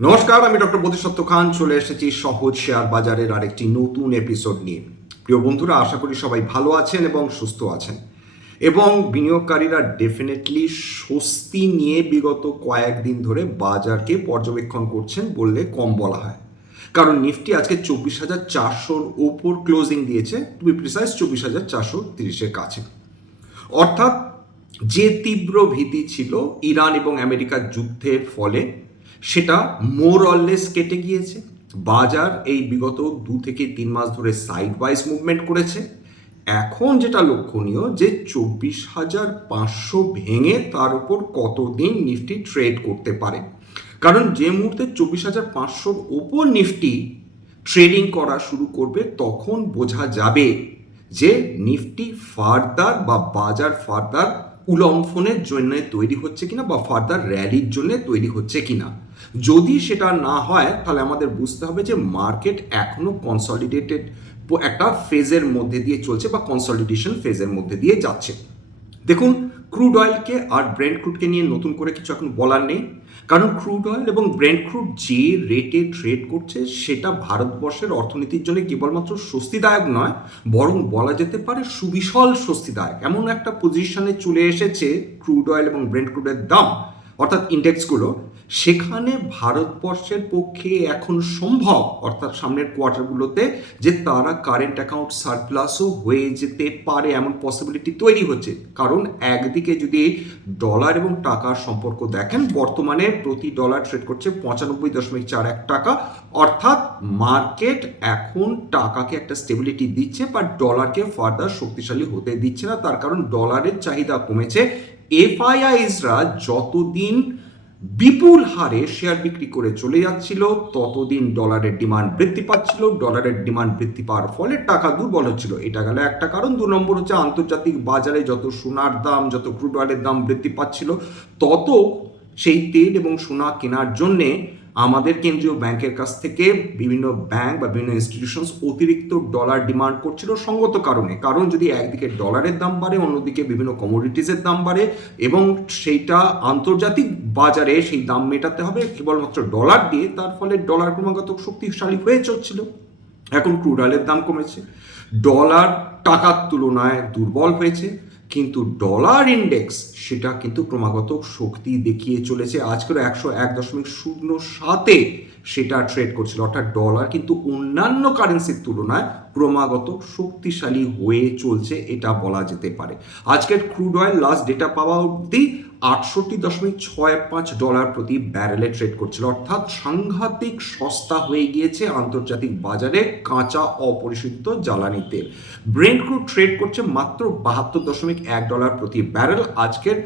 নমস্কার, আমি ডক্টর বোধিসত্ত্ব খান চলে এসেছি সহজ শেয়ার বাজারের আরেকটি নতুন এপিসোড নিয়ে। প্রিয় বন্ধুরা, আশা করি সবাই ভালো আছেন এবং সুস্থ আছেন এবং বিনিয়োগকারীরা ডেফিনেটলি স্বস্তি নিয়ে বিগত কয়েকদিন ধরে বাজারকে পর্যবেক্ষণ করছেন বললে কম বলা হয়। কারণ নিফটি আজকে 24,400-র ওপর ক্লোজিং দিয়েছে, টু বি প্রিসাইজ 24,430-এর কাছে। অর্থাৎ যে তীব্র ভীতি ছিল ইরান এবং আমেরিকার যুদ্ধের ফলে সেটা মোর অললেস কেটে গিয়েছে। বাজার এই বিগত 2 থেকে 3 মাস ধরে সাইড ওয়াইজ মুভমেন্ট করেছে। এখন যেটা লক্ষণীয় যে 24,500 ভেঙে তার উপর কতদিন নিফটি ট্রেড করতে পারে। কারণ যে মুহূর্তে 24,500-র ওপর নিফটি ট্রেডিং করা শুরু করবে তখন বোঝা যাবে যে নিফটি ফার্দার বা বাজার ফার্দার উলম্ফনের জন্য তৈরি হচ্ছে কিনা বা ফার্দার র্যালির জন্য তৈরি হচ্ছে কিনা। যদি সেটা না হয় তাহলে আমাদের বুঝতে হবে যে মার্কেট এখনো কনসলিডেটেড একটা ফেজের মধ্যে দিয়ে চলছে বা কনসলিডেশন ফেজের মধ্যে দিয়ে যাচ্ছে। দেখুন, ক্রুড অয়েলকে আর ব্রেন্ট ক্রুডকে নিয়ে নতুন করে কিছু এখন বলার নেই, কারণ ক্রুড অয়েল এবং ব্রেন্ট ক্রুড যে রেটে ট্রেড করছে সেটা ভারতবর্ষের অর্থনীতির জন্য কেবলমাত্র স্বস্তিদায়ক নয়, বরং বলা যেতে পারে সুবিশাল স্বস্তিদায়ক। এমন একটা পজিশনে চলে এসেছে ক্রুড অয়েল এবং ব্রেন্ট ক্রুডের দাম, অর্থাৎ ইন্ডেক্সগুলো, সেখানে ভারতবর্ষের পক্ষে এখন সম্ভব, অর্থাৎ সামনের কোয়ার্টারগুলোতে, যে তারা কারেন্ট অ্যাকাউন্ট সারপ্লাসও হয়ে যেতে পারে এমন পসিবিলিটি তৈরি হচ্ছে। কারণ একদিকে যদি ডলার এবং টাকার সম্পর্ক দেখেন, বর্তমানে প্রতি ডলার ট্রেড করছে 95.41 টাকা, অর্থাৎ মার্কেট এখন টাকাকে একটা স্টেবিলিটি দিচ্ছে বা ডলারকে ফার্দার শক্তিশালী হতে দিচ্ছে না। তার কারণ ডলারের চাহিদা কমেছে। এফআইআইসরা যতদিন বিপুল হারে শেয়ার বিক্রি করে চলে যাচ্ছিল ততদিন ডলারের ডিমান্ড বৃদ্ধি পাচ্ছিল। ডলারের ডিমান্ড বৃদ্ধি পাওয়ার ফলে টাকা দুর্বল হচ্ছিল। এটা গেল একটা কারণ। 2 নম্বর হচ্ছে আন্তর্জাতিক বাজারে যত সোনার দাম, যত ক্রুড অয়েলের দাম বৃদ্ধি পাচ্ছিল, তত সেই তেল এবং সোনা কেনার জন্যে আমাদের কেন্দ্রীয় ব্যাংকের কাছ থেকে বিভিন্ন ব্যাংক বা বিভিন্ন ইনস্টিটিউশনস অতিরিক্ত ডলার ডিমান্ড করছিল সঙ্গত কারণে। কারণ যদি একদিকে ডলারের দাম বাড়ে, অন্যদিকে বিভিন্ন কমোডিটিসের দাম বাড়ে এবং সেইটা আন্তর্জাতিক বাজারে সেই দাম মেটাতে হবে কেবলমাত্র ডলার দিয়ে, তার ফলে ডলার ক্রমাগত শক্তিশালী হয়ে চলছিল। এখন ক্রুড অয়েলের দাম কমেছে, ডলার টাকার তুলনায় দুর্বল হয়েছে, কিন্তু ডলার ইন্ডেক্স সেটা কিন্তু ক্রমাগত শক্তি দেখিয়ে চলেছে। আজকের 101.07-এ সেটা ট্রেড করছিল, অর্থাৎ ডলার কিন্তু অন্যান্য কারেন্সির তুলনায় ক্রমাগত শক্তিশালী হয়ে চলছে, এটা বলা যেতে পারে। আজকের ক্রুড অয়েল লাস্ট ডেটা পাওয়া অবধি $68.65 প্রতি ব্যারেলে ট্রেড করছিল, অর্থাৎ সাংঘাতিক সস্তা হয়ে গিয়েছে আন্তর্জাতিক বাজারে কাঁচা অপরিশোধিত জ্বালানি তেল। ব্রেন্ট ক্রুড ট্রেড করছে মাত্র $72.1 প্রতি ব্যারেল। আজকের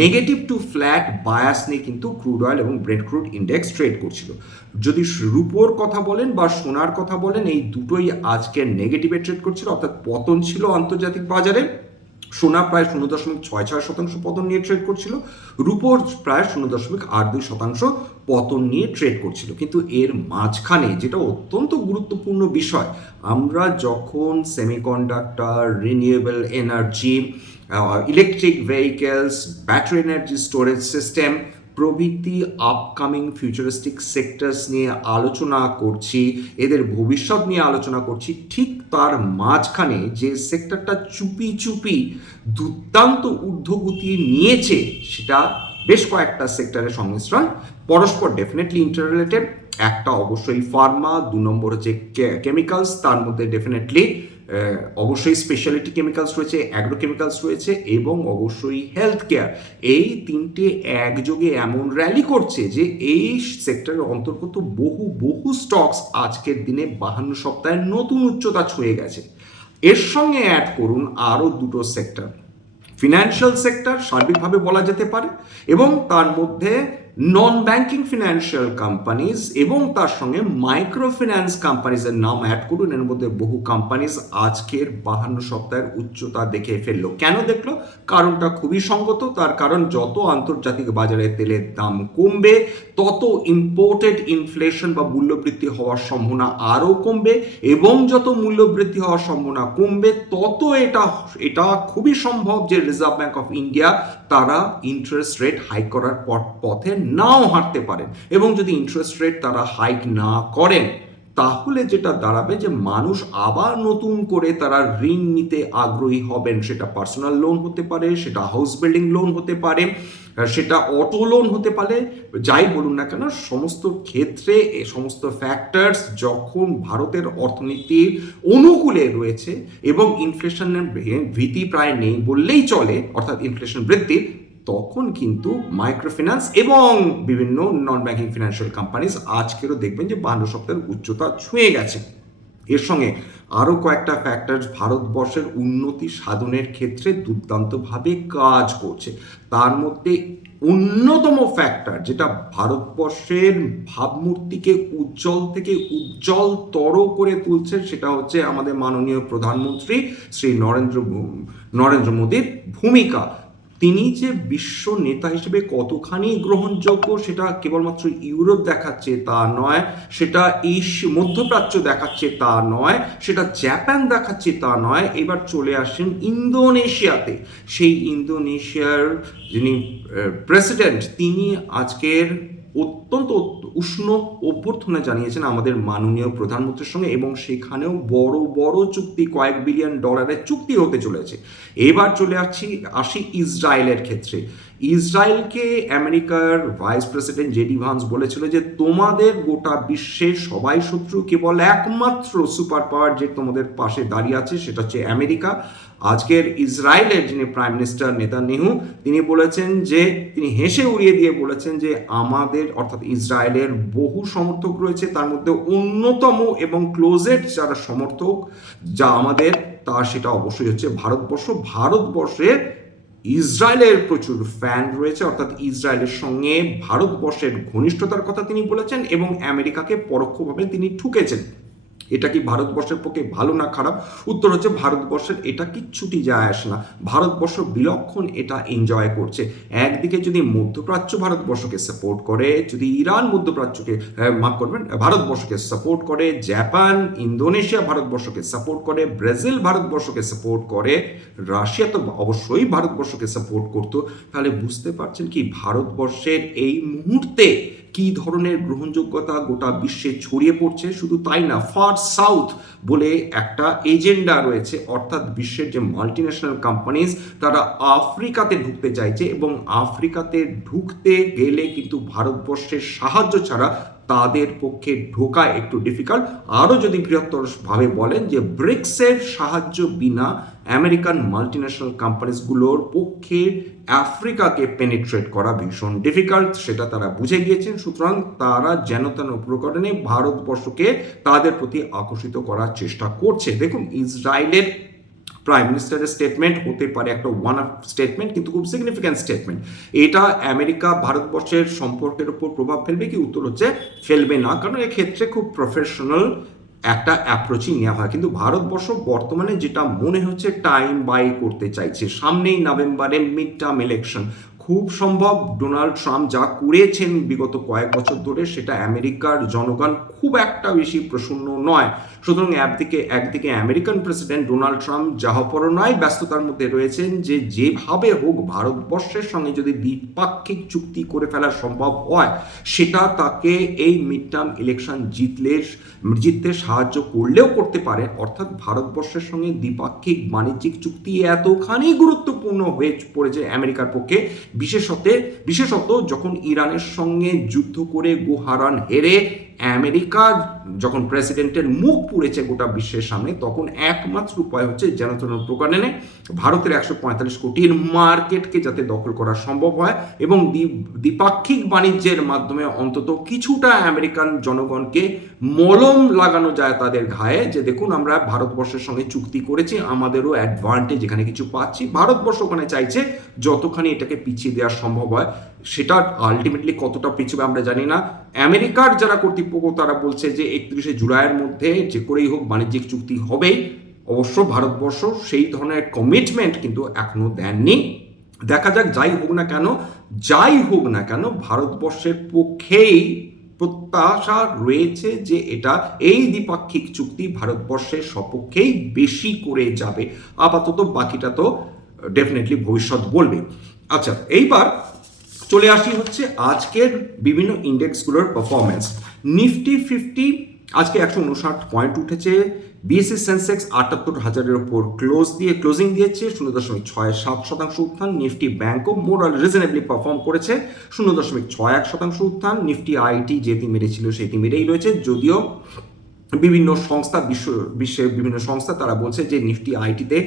নেগেটিভ টু ফ্ল্যাট বায়াস নিয়ে কিন্তু ক্রুড অয়েল এবং ব্রেন্ট ক্রুড ইন্ডেক্স ট্রেড করছিল। যদি রুপোর কথা বলেন বা সোনার কথা বলেন, এই দুটোই আজকের নেগেটিভে ট্রেড করছিল, অর্থাৎ পতন ছিল আন্তর্জাতিক বাজারে। সোনা প্রায় 0.66% পতন নিয়ে ট্রেড করছিল, রুপোর প্রায় 0.82% পতন নিয়ে ট্রেড করছিল। কিন্তু এর মাঝখানে যেটা অত্যন্ত গুরুত্বপূর্ণ বিষয়, আমরা যখন semiconductor, renewable energy, electric vehicles, battery energy storage system প্রভৃতি আপকামিং ফিউচারিস্টিক সেক্টরস নিয়ে আলোচনা করছি, এদের ভবিষ্যৎ নিয়ে আলোচনা করছি, ঠিক তার মাঝখানে যে সেক্টরটা চুপি চুপি দুর্দান্ত ঊর্ধ্বগতি নিয়েছে সেটা বেশ কয়েকটা সেক্টরের সংমিশ্রণ, পরস্পর ডেফিনেটলি ইন্টাররিলেটেড। একটা অবশ্যই ফার্মা, 2 নম্বর হচ্ছে কেমিক্যালস, তার মধ্যে ডেফিনেটলি অবশ্যই স্পেশালিটি কেমিক্যালস রয়েছে, অ্যাগ্রোকেমিক্যালস রয়েছে এবং অবশ্যই হেলথ কেয়ার। এই তিনটে একযোগে এমন র্যালি করছে যে এই সেক্টরের অন্তর্গত বহু বহু স্টকস আজকের দিনে 52 সপ্তাহের নতুন উচ্চতা ছুঁয়ে গেছে। এর সঙ্গে অ্যাড করুন আরও দুটো সেক্টর, ফিনান্সিয়াল সেক্টর সার্বিকভাবে বলা যেতে পারে, এবং তার মধ্যে নন ব্যাংকিং ফিনান্সিয়াল কোম্পানিজ এবং তার সঙ্গে মাইক্রো ফিন্যান্স কোম্পানিজের নাম অ্যাড করুন। এর মধ্যে বহু কোম্পানিজ আজকের 52 সপ্তাহের উচ্চতা দেখে ফেললো। কেন দেখলো? কারণটা খুবই সঙ্গত। তার কারণ যত আন্তর্জাতিক বাজারে তেলের দাম কমবে তত ইম্পোর্টেড ইনফ্লেশন বা মূল্যবৃদ্ধি হওয়ার সম্ভাবনা আরও কমবে, এবং যত মূল্যবৃদ্ধি হওয়ার সম্ভাবনা কমবে তত এটা খুবই সম্ভব যে রিজার্ভ ব্যাঙ্ক অফ ইন্ডিয়া তারা ইন্টারেস্ট রেট হাইক করার পথে নাও হাঁটতে পারেন, এবং যদি ইন্টারেস্ট রেট তারা হাইক না করেন তাহলে যেটা দাঁড়াবে যে মানুষ আবার নতুন করে তারা ঋণ নিতে আগ্রহী হবেন। সেটা পার্সোনাল লোন হতে পারে, সেটা হাউস বিল্ডিং লোন হতে পারে, সেটা অটো লোন হতে পারে, যাই বলুন না কেন সমস্ত ক্ষেত্রে এই সমস্ত ফ্যাক্টরস যখন ভারতের অর্থনীতির অনুকূলে রয়েছে এবং ইনফ্লেশনের ভীতি প্রায় নেই বললেই চলে, অর্থাৎ ইনফ্লেশন বৃদ্ধির, তখন কিন্তু মাইক্রোফিন্যান্স এবং বিভিন্ন নন ব্যাংকিং ফিনান্সিয়াল কোম্পানিজ আজকেরও দেখবেন যে 52 সপ্তাহের উচ্চতা ছুঁয়ে গেছে। এর সঙ্গে আরও কয়েকটা ফ্যাক্টর ভারতবর্ষের উন্নতি সাধনের ক্ষেত্রে দুর্দান্তভাবে কাজ করছে। তার মধ্যে অন্যতম ফ্যাক্টর যেটা ভারতবর্ষের ভাবমূর্তিকে উজ্জ্বল থেকে উজ্জ্বলতর করে তুলছে সেটা হচ্ছে আমাদের মাননীয় প্রধানমন্ত্রী শ্রী নরেন্দ্র মোদীর ভূমিকা। তিনি যে বিশ্ব নেতা হিসেবে কতখানি গ্রহণযোগ্য সেটা কেবলমাত্র ইউরোপ দেখাচ্ছে তা নয়, সেটা মধ্যপ্রাচ্য দেখাচ্ছে তা নয়, সেটা জাপান দেখাচ্ছে তা নয়, এবার চলে আসেন ইন্দোনেশিয়াতে। সেই ইন্দোনেশিয়ার যিনি প্রেসিডেন্ট তিনি আজকের অত্যন্ত উষ্ণ অভ্যর্থনা জানিয়েছেন আমাদের মাননীয় প্রধানমন্ত্রীর সঙ্গে, এবং সেখানেও বড় বড় চুক্তি, কয়েক বিলিয়ন ডলারের চুক্তি হতে চলেছে। এবার চলে আসি ইসরায়েলের ক্ষেত্রে। ইসরায়েলকে আমেরিকার ভাইস প্রেসিডেন্ট জেডি ভান্স বলেছিল যে তোমাদের গোটা বিশ্বের সবাই শত্রু, কেবল একমাত্র সুপার পাওয়ার যে তোমাদের পাশে দাঁড়িয়ে আছে সেটা হচ্ছে আমেরিকা। আজকের ইসরায়েলের যিনি প্রাইম মিনিস্টার নেতানিয়াহু তিনি বলেছেন যে তিনি হেসে উড়িয়ে দিয়ে বলেছেন যে আমাদের অর্থাৎ ইসরায়েলের বহু সমর্থক রয়েছে, তার মধ্যে অন্যতম এবং ক্লোজেট যারা সমর্থক যা আমাদের তা সেটা অবশ্যই হচ্ছে ভারতবর্ষ। ভারতবর্ষের ইসরায়েলের প্রচুর ফ্যান রয়েছে, অর্থাৎ ইসরায়েলের সঙ্গে ভারতবর্ষের ঘনিষ্ঠতার কথা তিনি বলেছেন এবং আমেরিকাকে পরোক্ষভাবে তিনি ঠুকেছেন। এটা কি ভারতবর্ষের পক্ষে ভালো না খারাপ? উত্তর হচ্ছে ভারতবর্ষের এটা কিচ্ছুটি যায় আসে না। ভারতবর্ষ বিলক্ষণ এটা এনজয় করছে। একদিকে যদি মধ্যপ্রাচ্য ভারতবর্ষকে সাপোর্ট করে, যদি ইরান মধ্যপ্রাচ্যকে মাফ করবেন ভারতবর্ষকে সাপোর্ট করে, জাপান ইন্দোনেশিয়া ভারতবর্ষকে সাপোর্ট করে, ব্রাজিল ভারতবর্ষকে সাপোর্ট করে, রাশিয়া তো অবশ্যই ভারতবর্ষকে সাপোর্ট করতো, তাহলে বুঝতে পারছেন কি ভারতবর্ষের এই মুহূর্তে কি ধরনের গ্রহণযোগ্যতা গোটা বিশ্বে ছড়িয়ে পড়ছে। শুধু তাই না, ফার সাউথ বলে একটা এজেন্ডা রয়েছে, অর্থাৎ বিশ্বের যে মাল্টিন্যাশনাল কোম্পানিজ তারা আফ্রিকাতে ঢুকতে চাইছে এবং আফ্রিকাতে ঢুকতে গেলে কিন্তু ভারতবর্ষের সাহায্য ছাড়া তাদের পক্ষে ঢোকা একটু ডিফিকাল্ট। আরও যদি বৃহত্তরভাবে বলেন যে ব্রিক্সের সাহায্য বিনা আমেরিকান মাল্টিন্যাশনাল কোম্পানিজগুলোর পক্ষে আফ্রিকাকে পেনিট্রেট করা ভীষণ ডিফিকাল্ট, সেটা তারা বুঝে গিয়েছেন। সুতরাং তারা যেন তেন প্রকারে ভারতবর্ষকে তাদের প্রতি আকর্ষিত করার চেষ্টা করছে। দেখুন ইসরায়েলের প্রাইম মিনিস্টারের স্টেটমেন্ট হতে পারে একটা ওয়ান অফ স্টেটমেন্ট, কিন্তু খুব সিগনিফিক্যান্ট স্টেটমেন্ট। এটা আমেরিকা ভারতবর্ষের সম্পর্কের উপর প্রভাব ফেলবে কি? উত্তর হচ্ছে ফেলবে না, কারণ এক্ষেত্রে খুব প্রফেশনাল একটা অ্যাপ্রোচই নেওয়া হয়। কিন্তু ভারতবর্ষ বর্তমানে যেটা মনে হচ্ছে টাইম বাই করতে চাইছে। সামনেই নভেম্বরে মিড টার্ম ইলেকশন, খুব সম্ভব ডোনাল্ড ট্রাম্প যা করেছেন বিগত কয়েক বছর ধরে সেটা আমেরিকার জনগণ খুব একটা বেশি প্রসন্ন নয়। সুতরাং একদিকে আমেরিকান প্রেসিডেন্ট ডোনাল্ড ট্রাম্প যাহপরনায় ব্যস্ততার মধ্যে রয়েছেন যে যেভাবে হোক ভারতবর্ষের সঙ্গে যদি দ্বিপাক্ষিক চুক্তি করে ফেলা সম্ভব হয় সেটা তাকে এই মিড টার্ম ইলেকশন জিততে সাহায্য করলেও করতে পারে। অর্থাৎ ভারতবর্ষের সঙ্গে দ্বিপাক্ষিক বাণিজ্যিক চুক্তি এতখানি গুরুত্বপূর্ণ হয়ে পড়েছে আমেরিকার পক্ষে, বিশেষত যখন ইরানের সঙ্গে যুদ্ধ করে গুহারান হেরে আমেরিকা যখন প্রেসিডেন্টের মুখ পুড়েছে গোটা বিশ্বের সামনে, তখন একমাত্র উপায় হচ্ছে যেন তেন প্রকারে ভারতের 145 কোটির মার্কেটকে যাতে দখল করা সম্ভব হয় এবং দ্বিপাক্ষিক বাণিজ্যের মাধ্যমে অন্তত কিছুটা আমেরিকান জনগণকে মলম লাগানো যায় তাদের ঘায়ে যে দেখুন আমরা ভারতবর্ষের সঙ্গে চুক্তি করেছি, আমাদেরও অ্যাডভান্টেজ এখানে কিছু পাচ্ছি। ভারতবর্ষ ওখানে চাইছে যতখানি এটাকে পিছিয়ে দেওয়া সম্ভব হয়। সেটা আলটিমেটলি কতটা পিছবে আমরা জানি না। আমেরিকার যারা কর্তৃপক্ষ তারা বলছে যে 31শে জুলাইয়ের মধ্যে যে করেই হোক বাণিজ্যিক চুক্তি হবেই। অবশ্য ভারতবর্ষ সেই ধরনের কমিটমেন্ট কিন্তু এখনো দেননি। দেখা যাক, যাই হোক না কেন ভারতবর্ষের পক্ষেই প্রত্যাশা রয়েছে যে এটা এই দ্বিপাক্ষিক চুক্তি ভারতবর্ষের সপক্ষেই বেশি করে যাবে। আপাতত বাকিটা তো ডেফিনেটলি ভবিষ্যৎ বলবে। আচ্ছা, এইবার চলে আসি হচ্ছে আজকের বিভিন্ন ইন্ডেক্সগুলোর পারফরমেন্স। নিফটি 50 আজকে 159 পয়েন্ট উঠেছে। বিএসসি সেন্সেক্স 78,000-এর ওপর ক্লোজিং দিয়েছে, 0.67% উত্থান। নিফটি ব্যাংকও মোরাল রিজনেবলি পারফর্ম করেছে, 0.61% উত্থান। নিফটি আইটি যেটি মেরেছিল সেটি মেরেই রয়েছে, যদিও বিভিন্ন সংস্থা বিশ্বের বিভিন্ন সংস্থা তারা বলছে যে নিফটি আইটিতে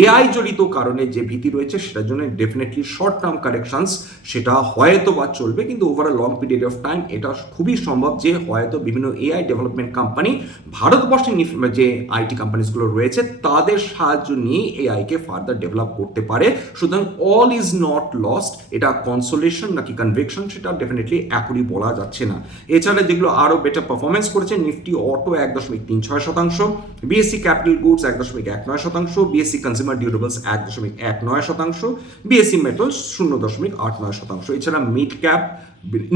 এআই জড়িত কারণে যে ভীতি রয়েছে সেটার জন্য ডেফিনেটলি শর্ট টার্ম কারেকশনস সেটা হয়তো বা চলবে, কিন্তু over long period of time এটা খুবই সম্ভব যে হয়তো বিভিন্ন এআই ডেভেলপমেন্ট কোম্পানি ভারতবর্ষে যে আইটি কোম্পানিজগুলো রয়েছে তাদের সাহায্য নিয়ে এআইকে ফার্দার ডেভেলপ করতে পারে। সুতরাং অল ইজ নট লস্ট, এটা কনসোলেশন নাকি কনভিকশন সেটা ডেফিনেটলি এখনই বলা যাচ্ছে না। এছাড়া যেগুলো আরও বেটার পারফরমেন্স করেছে, Nifty auto 1.36%, BSc capital goods 1.19%, BSc consumer durables 1.19%, BSc metals 0.89%। এছাড়া mid cap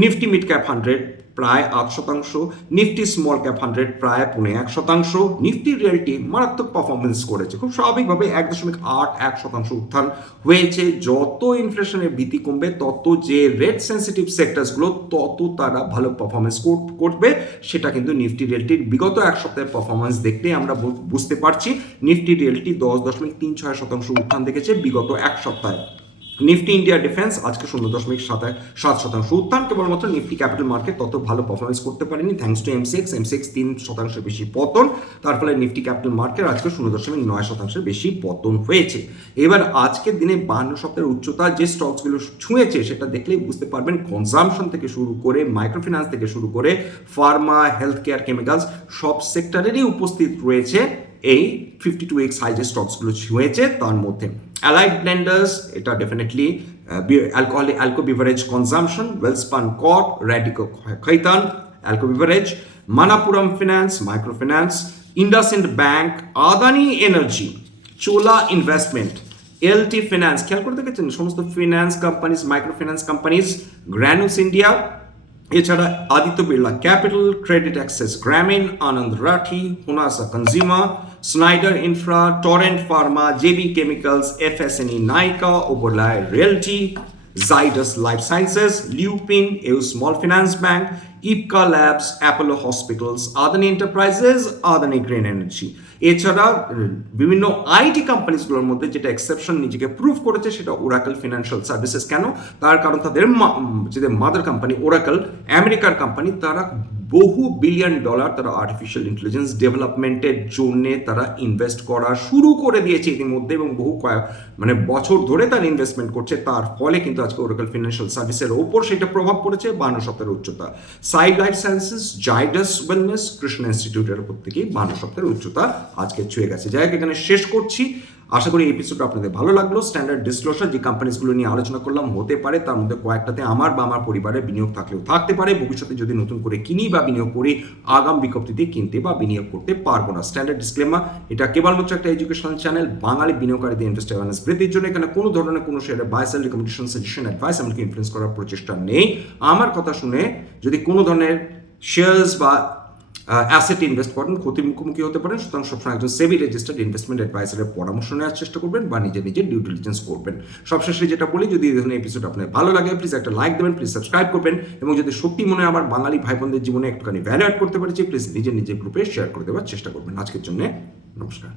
Nifty mid cap 100 প্রায় 8%, নিফটি স্মল ক্যাপ 100 প্রায় 0.1%, নিফটি রিয়েলটি মারাত্মক পারফরমেন্স করেছে, খুব স্বাভাবিকভাবে 1.81% উত্থান হয়েছে। যত ইনফ্লেশনের ভীতি কমবে তত যে রেট সেন্সিটিভ সেক্টরসগুলো তত তারা ভালো পারফরমেন্স করবে, সেটা কিন্তু নিফটি রিয়েলটির বিগত এক সপ্তাহের পারফরমেন্স দেখলেই আমরা বুঝতে পারছি। নিফটি রিয়েলটি 10.36% উত্থান দেখেছে বিগত এক সপ্তাহে। নিফটি ইন্ডিয়া ডিফেন্স আজকে 0.7% উত্থান, কেবলমাত্র নিফটি ক্যাপিটাল মার্কেট তত ভালো পারফরমেন্স করতে পারেনি থ্যাঙ্কস টু এমসিএক্স 3% বেশি পতন, তার ফলে নিফটি ক্যাপিটাল মার্কেট আজকে 0.9% বেশি পতন হয়েছে। এবার আজকের দিনে 52 সপ্তাহের উচ্চতা যে স্টকসগুলো ছুঁয়েছে সেটা দেখলেই বুঝতে পারবেন, কনজামশন থেকে শুরু করে মাইক্রো ফিন্যান্স থেকে শুরু করে ফার্মা, হেলথ কেয়ার, কেমিক্যালস সব সেক্টরেরই উপস্থিত রয়েছে এই 52x হাই যে স্টকসগুলো ছুঁয়েছে তার মধ্যে। অ্যালাইড ব্লেন্ডার্স এটা definitely alco beverage consumption, Welspun Corp, Radico Khaitan alco beverage, Manappuram finance micro finance, IndusInd bank, Adani energy, Chola investment, LT finance, খেয়াল করে দেখেছেন সমস্ত finance companies, micro finance companies, Granules India, এছাড়া Aditya Birla capital, credit access Grameen, Anand Rathi, Honasa consumer, Schneider infra, Torrent Pharma, JB chemicals, FSNE Nykaa, Oberoi realty, Zydus life sciences, Lupin, AU small finance bank, Ipca labs, Apollo hospitals, Adani enterprises, Adani green energy. এছাড়া বিভিন্ন IT কোম্পানিজগুলোর মধ্যে যেটা exception নিজেকে prove করেছে সেটা Oracle financial services. কেন? তার কারণ তাদের যে মাদার কোম্পানি ওরাকল আমেরিকার কোম্পানি, তারা বহু বিলিয়ন ডলার তারা আর্টিফিশিয়াল ইন্টেলিজেন্স ডেভেলপমেন্টের জন্য তারা ইনভেস্ট করা শুরু করে দিয়েছে ইতিমধ্যে, এবং বহু বছর ধরে তারা ইনভেস্টমেন্ট করছে। তার ফলে কিন্তু আজকে ওরাকল ফিনান্সিয়াল সার্ভিসের ওপর সেটা প্রভাব পড়েছে। 52 সপ্তাহের উচ্চতা। Side life sciences, Zydus wellness, Krishna ইনস্টিটিউটের উপর থেকেই 52 সপ্তাহের উচ্চতা আজকে ছুঁয়ে গেছে। যাই হোক, এখানে শেষ করছি। আশা করি এই এপিসোডটা আপনাদের ভালো লাগলো। স্ট্যান্ডার্ড ডিসক্লোজার যে কোম্পানিজগুলো নিয়ে আলোচনা করলাম, হতে পারে তার মধ্যে কয়েকটাতে আমার বা আমার পরিবারের বিনিয়োগ থাকলেও থাকতে পারে। ভবিষ্যতে যদি নতুন করে কিনি বা বিনিয়োগ করি, আগাম বিজ্ঞপ্তিতে কিনতে বা বিনিয়োগ করতে পারবো না। স্ট্যান্ডার্ড ডিসক্লেমার, এটা কেবলমাত্র একটা এডুকেশনাল চ্যানেল। বাঙালি বিনিয়োগকারীদের ইনভেস্ট অ্যাওয়ারনেস বৃদ্ধির জন্য এখানে কোনো ধরনের কোনো শেয়ারের buy sell recommendation, suggestion, advice এমনকি ইনফ্লুয়েন্স করার প্রচেষ্টা নেই। আমার কথা শুনে যদি কোনো ধরনের শেয়ার্স বা অ্যাসেট ইনভেস্ট করেন, ক্ষতির মুখোমুখি হতে পারেন। সুতরাং সবসময় একজন সেবি রেজিস্টার্ড ইনভেস্টমেন্ট অ্যাডভাইসারের পরামর্শ নেওয়ার চেষ্টা করবেন বা নিজের ডিউ ডিলিজেন্স করবেন। সবশেষে যেটা বলি, যদি এই ধরনের এপিসোড আপনার ভালো লাগে প্লিজ একটা লাইক দেবেন, প্লিজ সাবস্ক্রাইব করবেন, এবং যদি সত্যি মনে হয় আমার বাঙালি ভাই বোনদের জীবনে একটুখানি ভ্যালু অ্যাড করতে পারছি, প্লিজ নিজের গ্রুপে শেয়ার করে দেওয়ার চেষ্টা করবেন। আজকের জন্য নমস্কার।